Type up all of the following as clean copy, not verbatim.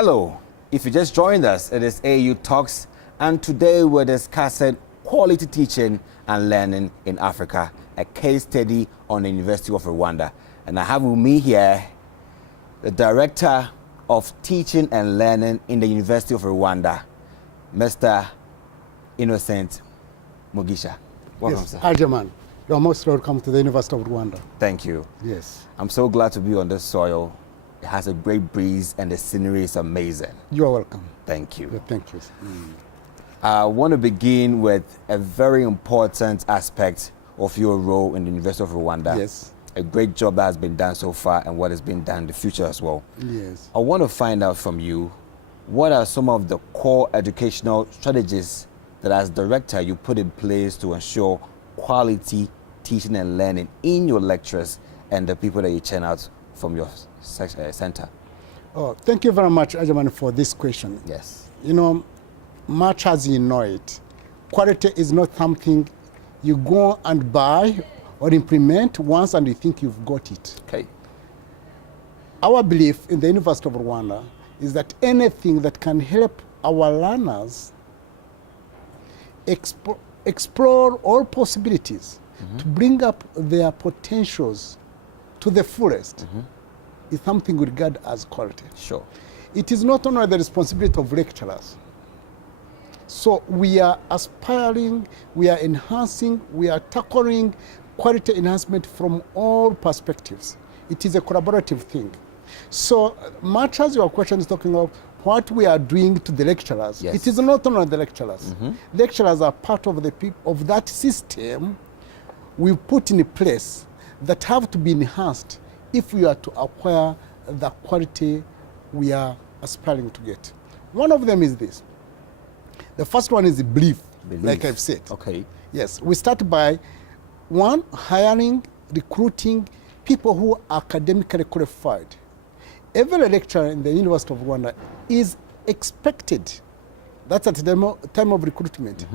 Hello, if you just joined us, it is AU Talks, and today we're discussing quality teaching and learning in Africa, a case study on the University of Rwanda. And I have with me here the Director of Teaching and Learning in the University of Rwanda, Mr. Innocent Mugisha. Welcome, yes, sir. Algerman, you're most welcome to the University of Rwanda. Thank you. Yes. I'm so glad to be on this soil. It has a great breeze and the scenery is amazing. You're welcome. Thank you. Yeah, thank you. I want to begin with a very important aspect of your role in the University of Rwanda. Yes. A great job that has been done so far and what has been done in the future as well. Yes. I want to find out from you, what are some of the core educational strategies that as director you put in place to ensure quality teaching and learning in your lectures and the people that you churn out from your center? Oh, thank you very much, Algerman, for this question. Yes. You know, much as you know it, quality is not something you go and buy or implement once and you think you've got it. Okay. Our belief in the University of Rwanda is that anything that can help our learners explore all possibilities to bring up their potentials to the fullest is something we regard as quality. Sure. It is not only the responsibility of lecturers. So we are aspiring, we are enhancing, we are tackling quality enhancement from all perspectives. It is a collaborative thing. So much as your question is talking about what we are doing to the lecturers, yes, it is not only the lecturers. Lecturers are part of the of that system we put in place that have to be enhanced if we are to acquire the quality we are aspiring to get. One of them is this. The first one is belief, like I've said. Okay. Yes, we start by, one, hiring, recruiting people who are academically qualified. Every lecturer in the University of Rwanda is expected, that's at the time of recruitment,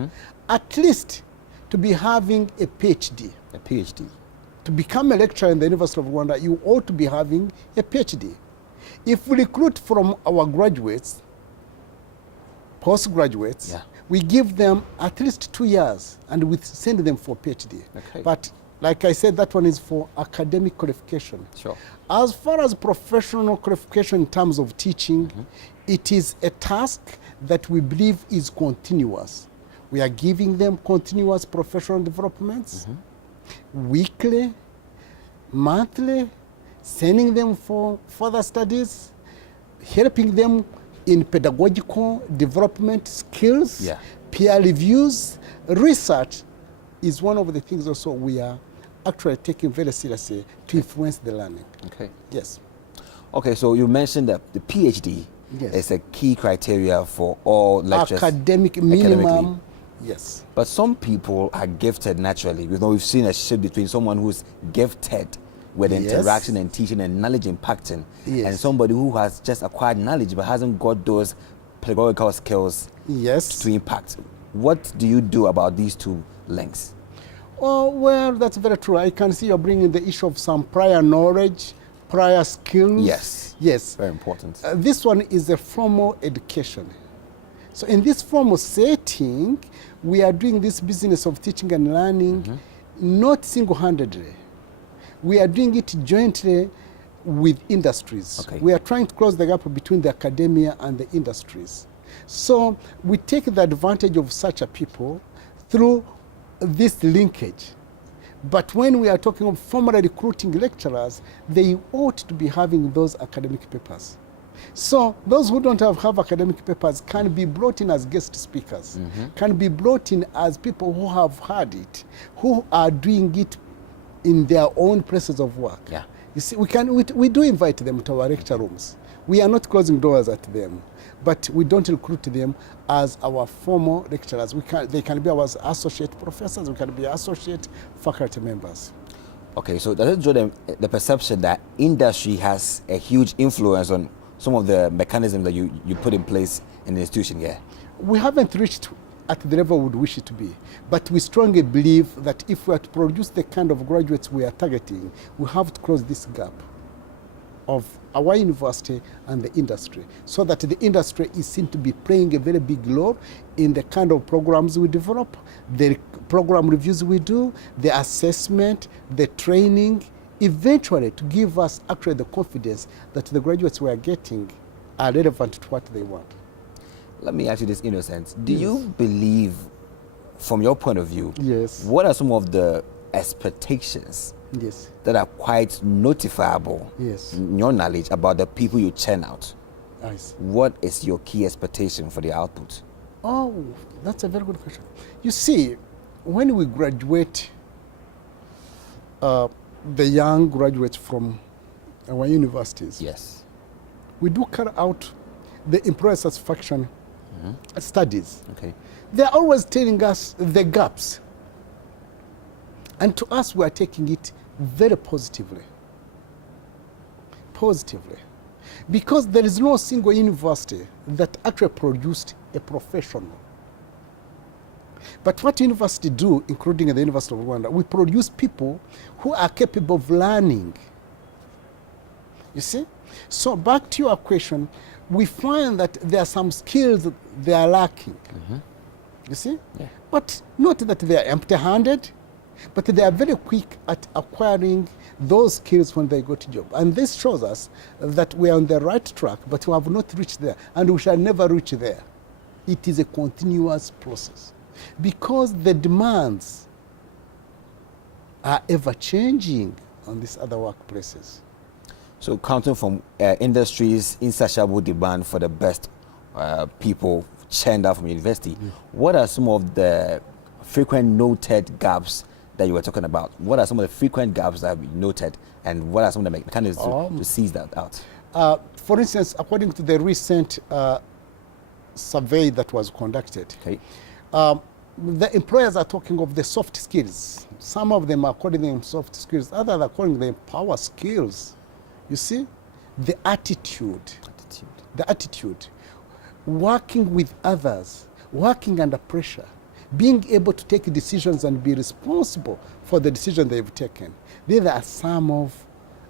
at least to be having a PhD. A PhD. To become a lecturer in the University of Rwanda, you ought to be having a PhD. If we recruit from our graduates, postgraduates, yeah, we give them at least 2 years and we send them for PhD. Okay. But like I said, that one is for academic qualification. Sure. As far as professional qualification in terms of teaching, it is a task that we believe is continuous. We are giving them continuous professional developments, weekly, monthly, sending them for further studies, helping them in pedagogical development skills, yeah, peer reviews. Research is one of the things also we are actually taking very seriously to influence the learning. Okay. Yes. Okay, so you mentioned that the PhD is a key criteria for all lectures. Academic minimum. Yes. But some people are gifted naturally. We've seen a shift between someone who's gifted with interaction and teaching and knowledge impacting, and somebody who has just acquired knowledge but hasn't got those pedagogical skills to impact. What do you do about these two links? Oh, well, that's very true. I can see you're bringing the issue of some prior knowledge, prior skills. Yes. Yes. Very important. This one is a formal education. So in this formal setting, we are doing this business of teaching and learning not single-handedly. We are doing it jointly with industries. Okay. We are trying to close the gap between the academia and the industries. So we take the advantage of such a people through this linkage. But when we are talking of formally recruiting lecturers, they ought to be having those academic papers. So those who don't have academic papers can be brought in as guest speakers, can be brought in as people who have had it, who are doing it in their own places of work. Yeah. You see, we do invite them to our lecture rooms. We are not closing doors at them, but we don't recruit them as our formal lecturers. They can be our associate professors, we can be associate faculty members. Okay, so does it draw the perception that industry has a huge influence on some of the mechanisms that you put in place in the institution here? We haven't reached at the level we would wish it to be, but we strongly believe that if we are to produce the kind of graduates we are targeting, we have to close this gap. of our university and the industry, so that the industry is seen to be playing a very big role in the kind of programs we develop, the program reviews we do, the assessment, the training, eventually to give us actually the confidence that the graduates we are getting are relevant to what they want. Let me ask you this, Innocent. Do Yes. you believe, from your point of view, Yes. what are some of the expectations Yes. that are quite notifiable Yes. in your knowledge about the people you churn out? I see. What is your key expectation for the output? Oh, that's a very good question. You see, when we graduate, the young graduates from our universities, Yes. we do carry out the employer satisfaction studies. Okay. They're always telling us the gaps. And to us, we are taking it very positively. Positively. Because there is no single university that actually produced a professional. But what universities do, including the University of Rwanda, we produce people who are capable of learning. You see? So back to your question, we find that there are some skills that they are lacking. You see? Yeah. But not that they are empty-handed, but they are very quick at acquiring those skills when they go to job. And this shows us that we are on the right track, but we have not reached there, and we shall never reach there. It is a continuous process because the demands are ever-changing on these other workplaces. So counting from industries, insatiable demand for the best people churned out from university, what are some of the frequent noted gaps that you were talking about? What are some of the frequent gaps that have been noted, and what are some of the mechanisms to seize that out? For instance, according to the recent survey that was conducted, Okay. the employers are talking of the soft skills. Some of them are calling them soft skills, others are calling them power skills. You see, the attitude, the attitude, working with others, working under pressure, being able to take decisions and be responsible for the decision they've taken. These are some of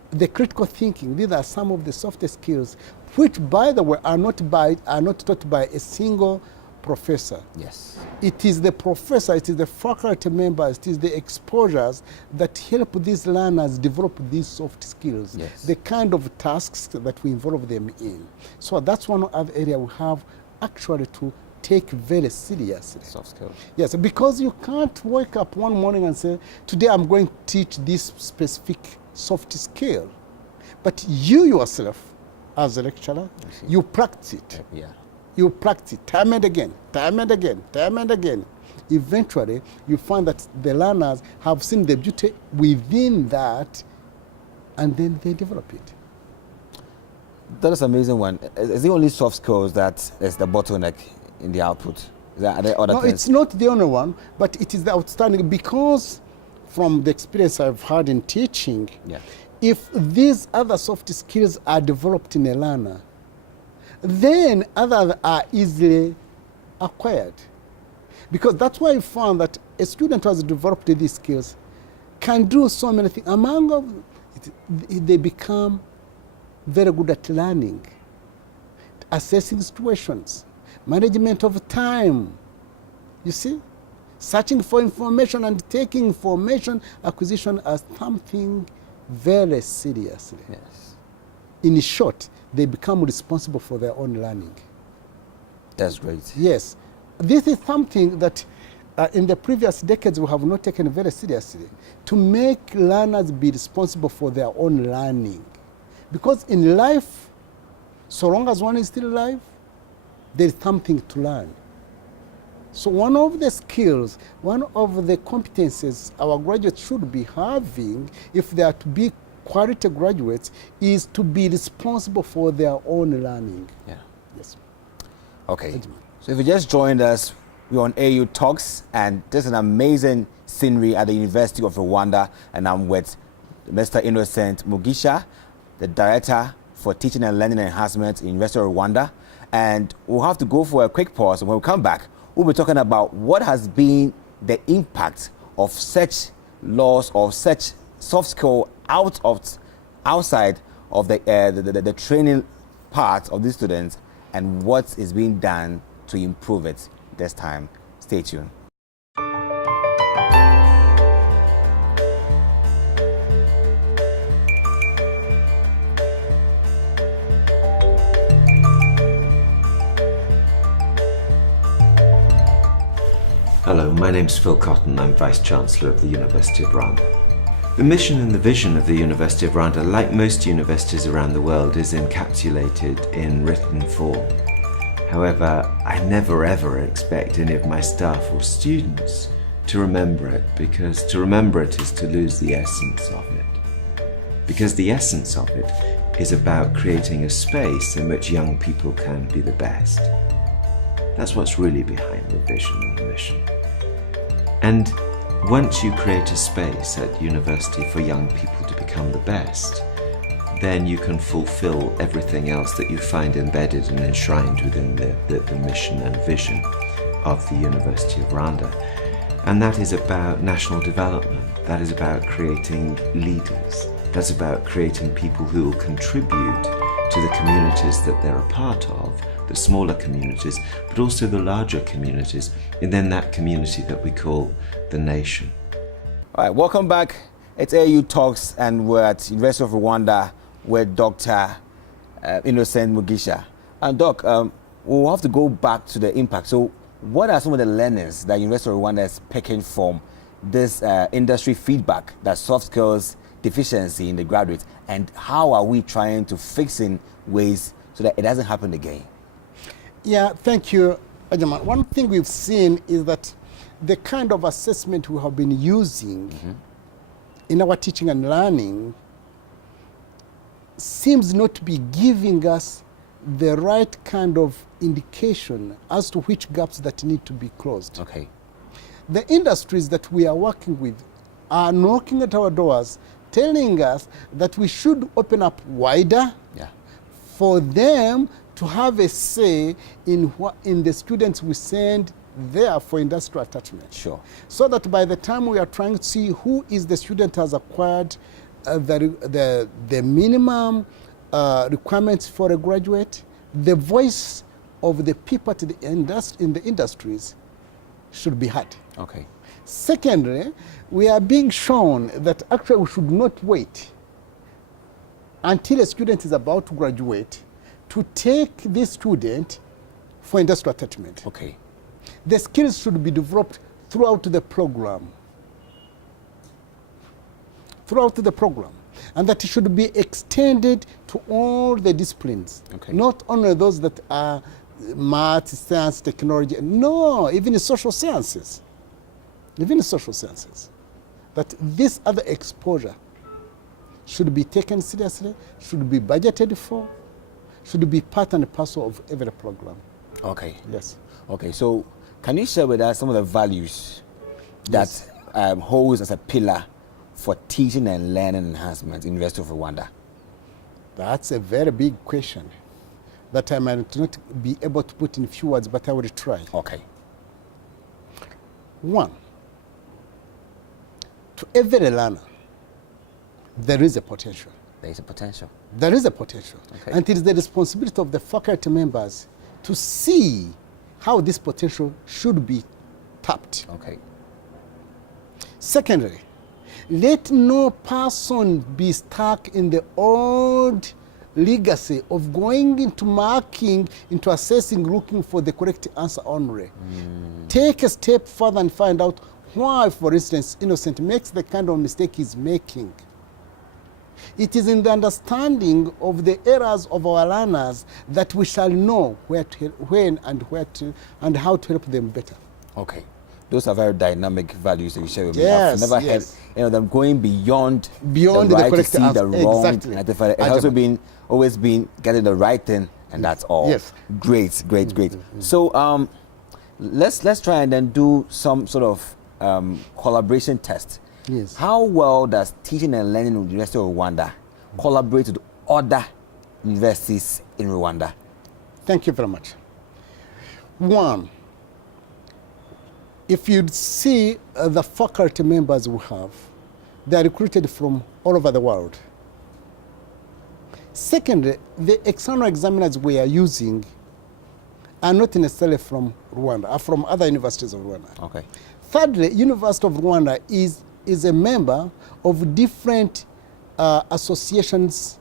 the critical thinking. These are some of the soft skills, which, by the way, are not taught by a single professor. Yes. It is the professor, it is the faculty members, it is the exposures that help these learners develop these soft skills, Yes. the kind of tasks that we involve them in. So that's one other area we have actually to take very seriously. Soft skills. Yes, because you can't wake up one morning and say, today I'm going to teach this specific soft skill. But you yourself, as a lecturer, you practice it. Yeah. You practice time and again, time and again, time and again. Eventually, you find that the learners have seen the beauty within that, and then they develop it. That is an amazing one. Is the only soft skills that is the bottleneck in the output? Are there other No, things? it's not the only one, but it is the outstanding, because from the experience I've had in teaching, Yeah. if these other soft skills are developed in a learner, then others are easily acquired. Because that's why I found that a student who has developed these skills can do so many things. Among them, they become very good at learning, assessing situations, management of time, you see, searching for information and taking information acquisition as something very seriously. Yes. In short, they become responsible for their own learning. That's great. Yes, this is something that in the previous decades we have not taken very seriously, to make learners be responsible for their own learning. Because in life, so long as one is still alive, there is something to learn. So one of the skills, one of the competences our graduates should be having, if they are to be quality graduates, is to be responsible for their own learning. Yeah. Yes. Okay. So if you just joined us, we're on AU Talks, and there's an amazing scenery at the University of Rwanda, and I'm with Mr. Innocent Mugisha, the Director for Teaching and Learning Enhancement in University of Rwanda. And we'll have to go for a quick pause, and when we come back, we'll be talking about what has been the impact of such laws or such soft skill outside of the training part of these students and what is being done to improve it this time. Stay tuned. Hello, my name's Phil Cotton. I'm Vice-Chancellor of the University of Rwanda. The mission and the vision of the University of Rwanda, like most universities around the world, is encapsulated in written form. However, I never ever expect any of my staff or students to remember it, because to remember it is to lose the essence of it. Because the essence of it is about creating a space in which young people can be the best. That's what's really behind the vision and the mission. And once you create a space at university for young people to become the best, then you can fulfill everything else that you find embedded and enshrined within the mission and vision of the University of Rwanda. And that is about national development. That is about creating leaders. That's about creating people who will contribute to the communities that they're a part of, the smaller communities, but also the larger communities, and then that community that we call the nation. All right, welcome back. It's AU Talks, and we're at University of Rwanda with Dr. Innocent Mugisha. And Doc, we'll have to go back to the impact. So what are some of the learnings that University of Rwanda is picking from this industry feedback, that soft skills deficiency in the graduates, and how are we trying to fix in ways so that it doesn't happen again? Yeah, thank you, Ajaman. One thing we've seen is that the kind of assessment we have been using in our teaching and learning seems not to be giving us the right kind of indication as to which gaps that need to be closed. Okay. The industries that we are working with are knocking at our doors, telling us that we should open up wider for them to have a say in the students we send there for industrial attachment. Sure. So that by the time we are trying to see who is the student has acquired the minimum requirements for a graduate, the voice of the people in the industries should be heard. Okay. Secondly, we are being shown that actually we should not wait until a student is about to graduate to take this student for industrial attachment. Okay. The skills should be developed throughout the program. Throughout the program. And that it should be extended to all the disciplines. Okay. Not only those that are math, science, technology. No, even in social sciences. Even in social sciences. That this other exposure should be taken seriously, should be budgeted for, should be part and parcel of every program. Okay. Yes. Okay, so can you share with us some of the values that holds as a pillar for teaching and learning enhancement in the University of Rwanda? That's a very big question that I might not be able to put in few words, but I will try. Okay. One, to every learner, there is a potential. There is a potential. There is a potential. Okay. And it is the responsibility of the faculty members to see how this potential should be tapped. Okay. Secondly, let no person be stuck in the old legacy of going into marking, into assessing, looking for the correct answer only. Take a step further and find out why, for instance, Innocent makes the kind of mistake he's making. It is in the understanding of the errors of our learners that we shall know where to, when and how to help them better. Okay. Those are very dynamic values that you share with me. Yes, I've never yes. heard them going beyond The right correct to see answer. the wrong. Exactly. It has also always been getting the right thing, and that's all. Yes. Great. So let's try and then do some sort of collaboration test. Yes. How well does teaching and learning in the University of Rwanda collaborate with other universities in Rwanda? Thank you very much. One, if you see the faculty members we have, they are recruited from all over the world. Secondly, the external examiners we are using are not necessarily from Rwanda, are from other universities of Rwanda. Okay. Thirdly, University of Rwanda is a member of different associations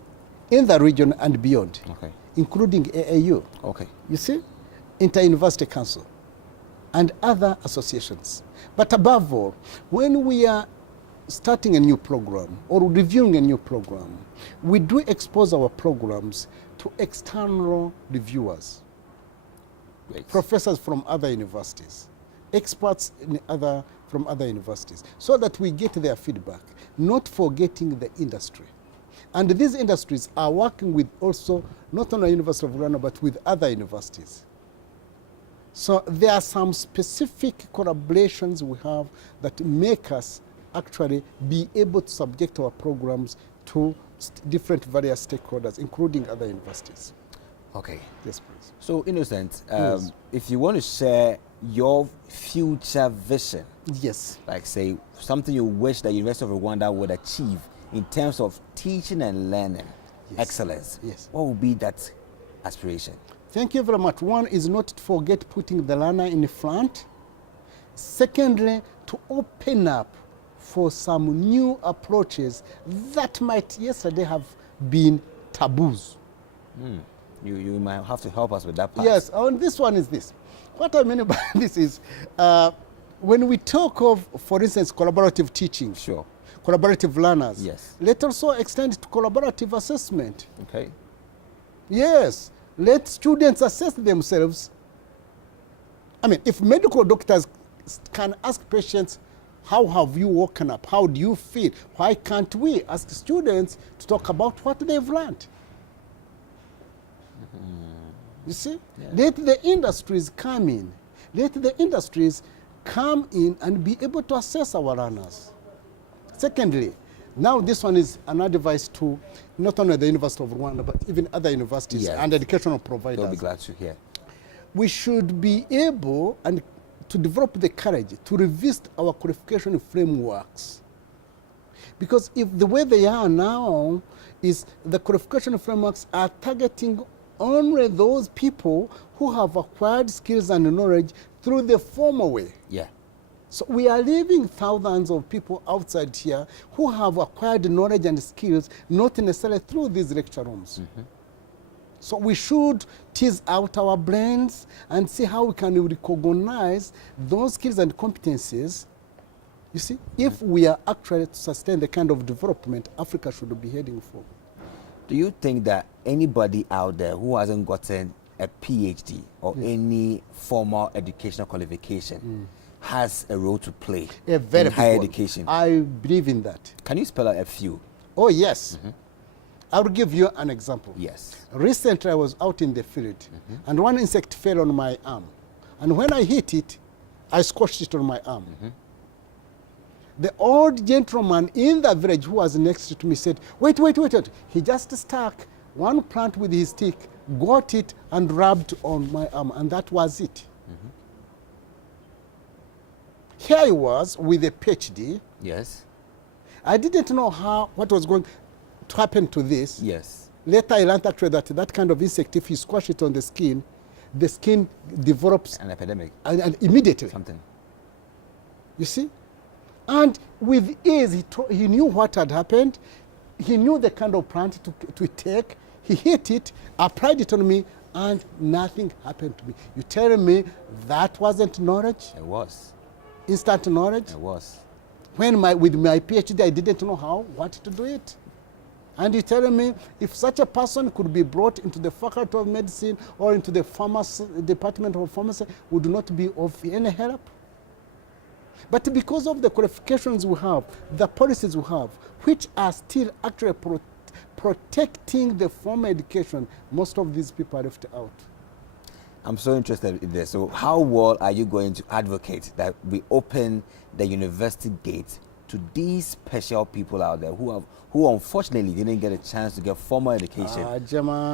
in the region and beyond, Okay. including AAU. Okay. You see, Inter-University Council and other associations. But above all, when we are starting a new program or reviewing a new program, we do expose our programs to external reviewers, Great. professors from other universities, experts from other universities, so that we get their feedback, not forgetting the industry. And these industries are working with also not only University of Rwanda, but with other universities. So there are some specific collaborations we have that make us actually be able to subject our programs to different various stakeholders, including other universities. Okay. Yes, please. So, Innocent, Yes. if you want to share your future vision, Yes. like say something you wish the University of Rwanda would achieve in terms of teaching and learning Yes. excellence, Yes. what would be that aspiration? Thank you very much. One is not to forget putting the learner in front. Secondly, to open up for some new approaches that might yesterday have been taboos. You might have to help us with that part. Yes, and this one is this. What I mean by this is when we talk of, for instance, collaborative teaching, Sure. collaborative learners, Yes. let also extend to collaborative assessment. Okay. Yes, let students assess themselves. I mean, if medical doctors can ask patients, how have you woken up? How do you feel? Why can't we ask students to talk about what they've learned? You see? Yeah. Let the industries come in. Let the industries come in and be able to assess our learners. Secondly, now this one is an advice to not only the University of Rwanda, but even other universities Yes. and educational providers. They'll be glad to hear. We should be able and to develop the courage to revisit our qualification frameworks. Because if the way they are now is the qualification frameworks are targeting only those people who have acquired skills and knowledge through the formal way. Yeah. So we are leaving thousands of people outside here who have acquired knowledge and skills not necessarily through these lecture rooms. So we should tease out our brains and see how we can recognize those skills and competencies. You see, if we are actually to sustain the kind of development Africa should be heading for. Do you think that anybody out there who hasn't gotten a PhD or any formal educational qualification has a role to play A very in higher big one. education? I believe in that. Can you spell out a few? Oh, yes. I'll give you an example. Yes. Recently, I was out in the field, and one insect fell on my arm. And when I hit it, I squashed it on my arm. The old gentleman in the village who was next to me said, wait, wait, wait, wait. He just stuck one plant with his stick, got it, and rubbed on my arm, and that was it. Here I was with a PhD. Yes. I didn't know what was going to happen to this. Yes. Later I learned actually that kind of insect, if you squash it on the skin develops An epidemic. and immediately. Something. You see? And with ease, he knew what had happened. He knew the kind of plant to take. He hit it, applied it on me, and nothing happened to me. You tell me that wasn't knowledge? It was. Instant knowledge? It was. When with my PhD, I didn't know what to do it. And you're telling me if such a person could be brought into the Faculty of Medicine or into the Department of Pharmacy, would not be of any help? But because of the qualifications we have, the policies we have, which are still actually protecting the formal education, most of these people are left out. I'm so interested in this. So how well are you going to advocate that we open the university gate to these special people out there who unfortunately didn't get a chance to get formal education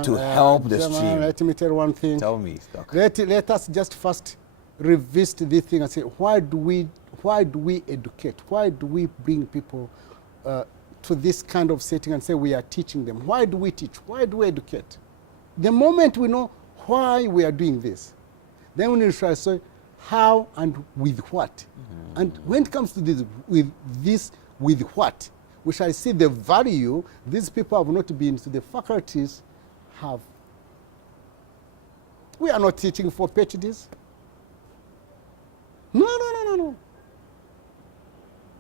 to help the stream? Let me tell you one thing. Tell me, Doc. Let us just first revisit this thing and say, why do we educate? Why do we bring people to this kind of setting and say we are teaching them. Why do we teach? Why do we educate? The moment we know why we are doing this, then we need to try to say how and with what. Mm-hmm. And when it comes to this, with what, we shall see the value these people have not been to the faculties have. We are not teaching for PhDs.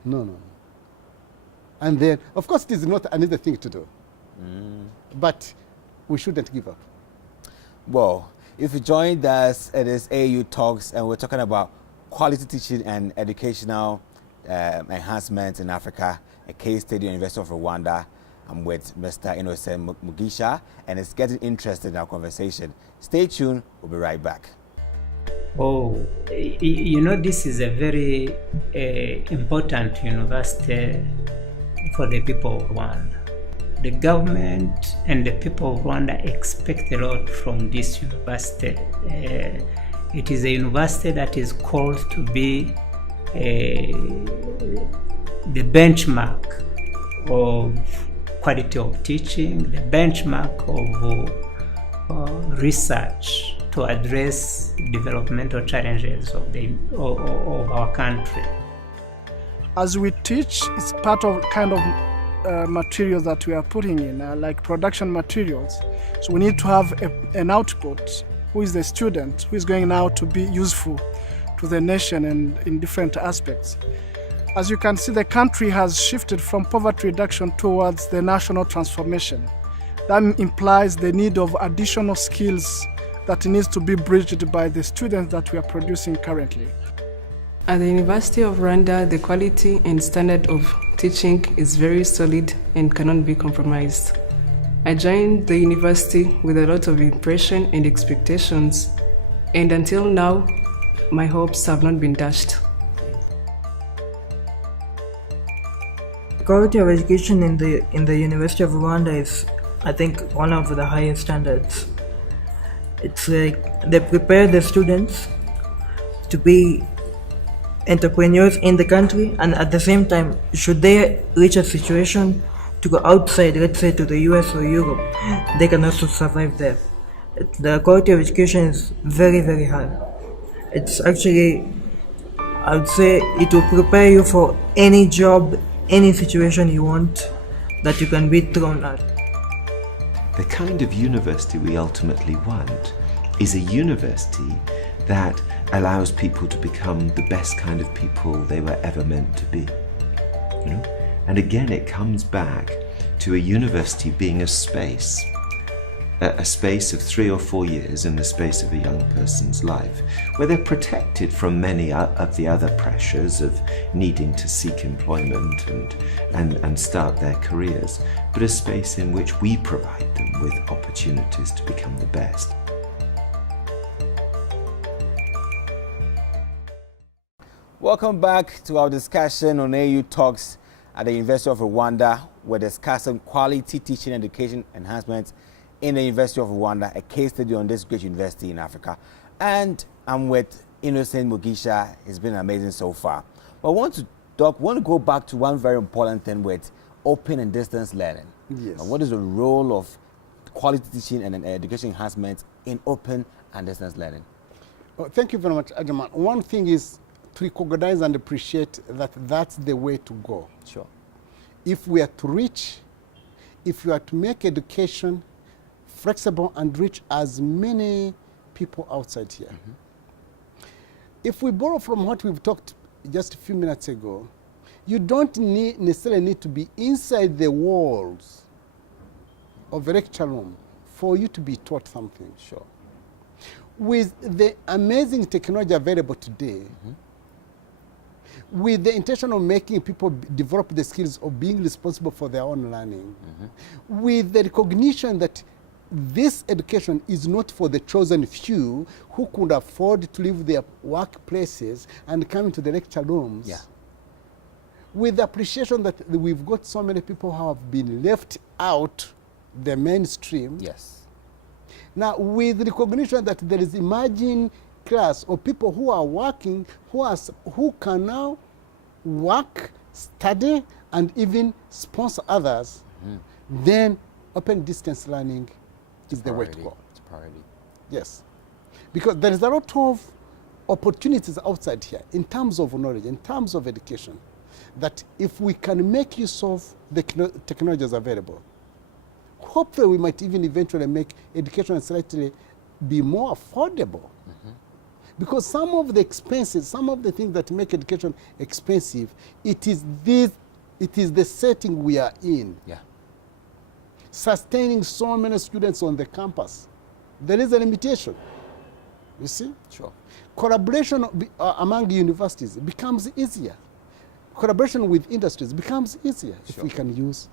No. And then, of course, it is not another thing to do. But we shouldn't give up. Well, if you joined us, it is AU Talks, and we're talking about quality teaching and educational enhancements in Africa, a case study at the University of Rwanda. I'm with Mr. Innocent Mugisha, and it's getting interested in our conversation. Stay tuned, we'll be right back. Oh, you know, this is a very important university for the people of Rwanda. The government and the people of Rwanda expect a lot from this university. It is a university that is called to be the benchmark of quality of teaching, the benchmark of research to address developmental challenges of our country. As we teach, it's part of kind of materials that we are putting in, like production materials. So we need to have an output, who is the student, who is going now to be useful to the nation and in different aspects. As you can see, the country has shifted from poverty reduction towards the national transformation. That implies the need of additional skills that needs to be bridged by the students that we are producing currently. At the University of Rwanda, the quality and standard of teaching is very solid and cannot be compromised. I joined the university with a lot of impression and expectations, and until now, my hopes have not been dashed. The quality of education in the University of Rwanda is, I think, one of the highest standards. It's like they prepare the students to be entrepreneurs in the country, and at the same time, should they reach a situation to go outside, let's say to the US or Europe, they can also survive there. The quality of education is very, very high. It's actually, I would say, it will prepare you for any job, any situation you want that you can be thrown at. The kind of university we ultimately want is a university that allows people to become the best kind of people they were ever meant to be. You know? And again, it comes back to a university being a space of 3 or 4 years in the space of a young person's life, where they're protected from many of the other pressures of needing to seek employment and start their careers, but a space in which we provide them with opportunities to become the best. Welcome back to our discussion on AU Talks at the University of Rwanda. We're discussing quality teaching and education enhancements in the University of Rwanda, a case study on this great university in Africa. And I'm with Innocent Mugisha. It's been amazing so far. But I want to go back to one very important thing with open and distance learning. Yes. What is the role of quality teaching and education enhancements in open and distance learning? Well, thank you very much, Ajaman. One thing is to recognize and appreciate that that's the way to go. Sure. If we are to reach, if you are to make education flexible and reach as many people outside here. Mm-hmm. If we borrow from what we've talked just a few minutes ago, you don't necessarily need to be inside the walls of a lecture room for you to be taught something. Sure. With the amazing technology available today, mm-hmm. with the intention of making people develop the skills of being responsible for their own learning, mm-hmm. with the recognition that this education is not for the chosen few who could afford to leave their workplaces and come into the lecture rooms. Yeah. With the appreciation that we've got so many people who have been left out the mainstream. Yes. Now, with the recognition that there is emerging class of people who are working, who can now work, study, and even sponsor others, then open distance learning is the way to go. It's a priority. Yes. Because there is a lot of opportunities outside here in terms of knowledge, in terms of education, that if we can make use of the technologies available, hopefully we might even eventually make education slightly be more affordable. Because some of the expenses, some of the things that make education expensive, it is the setting we are in. Yeah. Sustaining so many students on the campus, there is a limitation. You see? Sure. Collaboration among universities becomes easier. Collaboration with industries becomes easier if we can use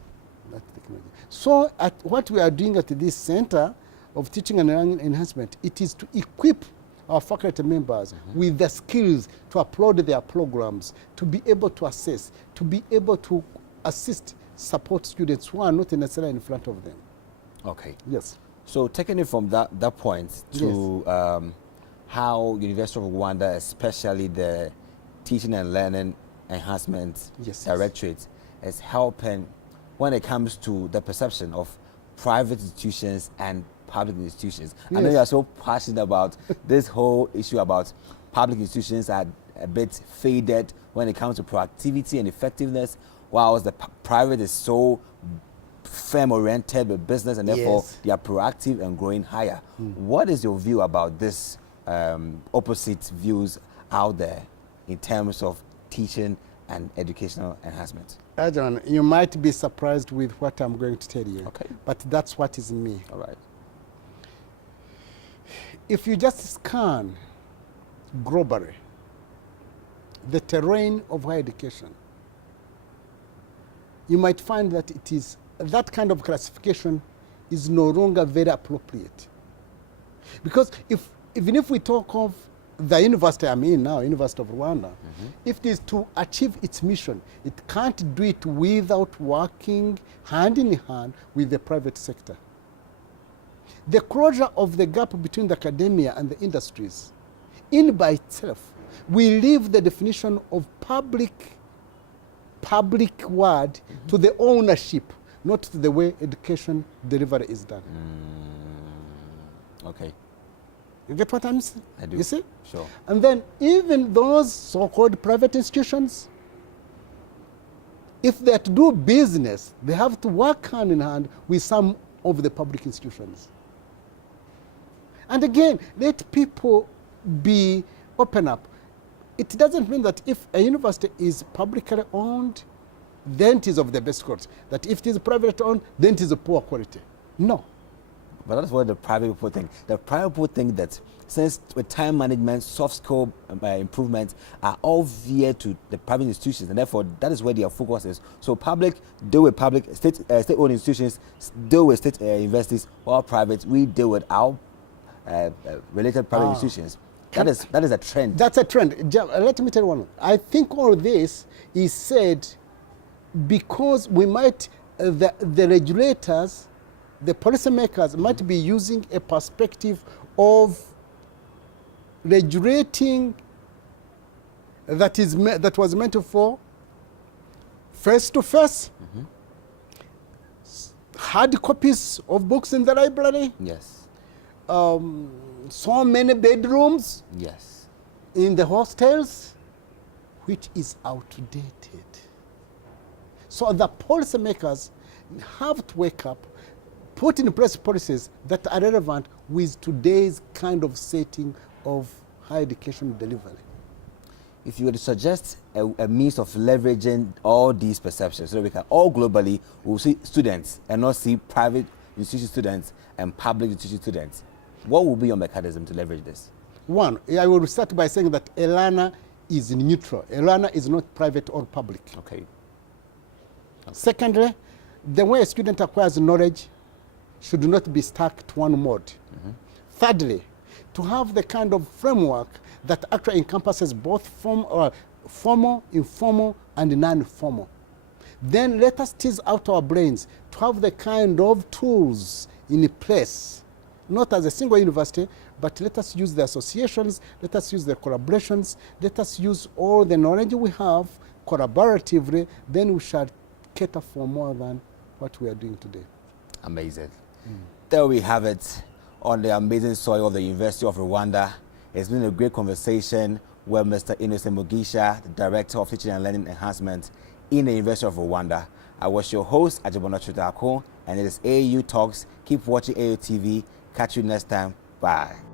that technology. So what we are doing at this Center of Teaching and Learning Enhancement, it is to equip our faculty members with the skills to upload their programs, to be able to assess, to be able to assist, support students who are not necessarily in front of them. Okay. Yes. So taking it from that point to how University of Rwanda, especially the Teaching and Learning Enhancement Directorate, is helping when it comes to the perception of private institutions and public institutions. I know you are so passionate about this whole issue about public institutions are a bit faded when it comes to proactivity and effectiveness, whilst the private is so firm-oriented with business, and therefore they are proactive and growing higher. What is your view about this opposite views out there in terms of teaching and educational enhancement? John, you might be surprised with what I'm going to tell you, but that's what is me. All right. If you just scan globally the terrain of higher education, you might find that it is that kind of classification is no longer very appropriate. Because even if we talk of the university I'm in now, University of Rwanda, if it is to achieve its mission, it can't do it without working hand in hand with the private sector. The closure of the gap between the academia and the industries, in by itself, will leave the definition of public word to the ownership, not to the way education delivery is done. Okay. You get what I'm saying? I do. You see? Sure. And then even those so-called private institutions, if they're to do business, they have to work hand in hand with some of the public institutions. And again, let people be open up. It doesn't mean that if a university is publicly owned, then it is of the best quality. That if it is privately owned, then it is of poor quality. No. But that's what the private people think. The private people think that since with time management, soft skill improvements are all via to the private institutions, and therefore that is where their focus is. So public deal with public, state-owned institutions deal with state universities, while private we deal with our related private institutions. That is a trend. That's a trend. Let me tell you one. I think all this is said because we might, the regulators, the policymakers might be using a perspective of regulating that was meant for face-to-face, hard copies of books in the library. Yes. So many bedrooms. Yes. In the hostels, which is outdated. So the policymakers have to wake up, put in place policies that are relevant with today's kind of setting of higher education delivery. If you were to suggest a means of leveraging all these perceptions so that we can all globally will see students and not see private institution students and public institution students, what will be your mechanism to leverage this? One, I will start by saying that a learner is neutral. A learner is not private or public. Okay. Secondly, the way a student acquires knowledge should not be stuck to one mode. Thirdly, to have the kind of framework that actually encompasses both formal, informal, and non-formal. Then let us tease out our brains to have the kind of tools in place, not as a single university, but let us use the associations, let us use the collaborations, let us use all the knowledge we have collaboratively, then we shall cater for more than what we are doing today. Amazing. There we have it, on the amazing soil of the University of Rwanda. It's been a great conversation with Mr. Innocent Mugisha, the Director of Teaching and Learning Enhancement in the University of Rwanda. I was your host, Ajibona Chutako, and it is AU Talks. Keep watching AU TV. Catch you next time. Bye.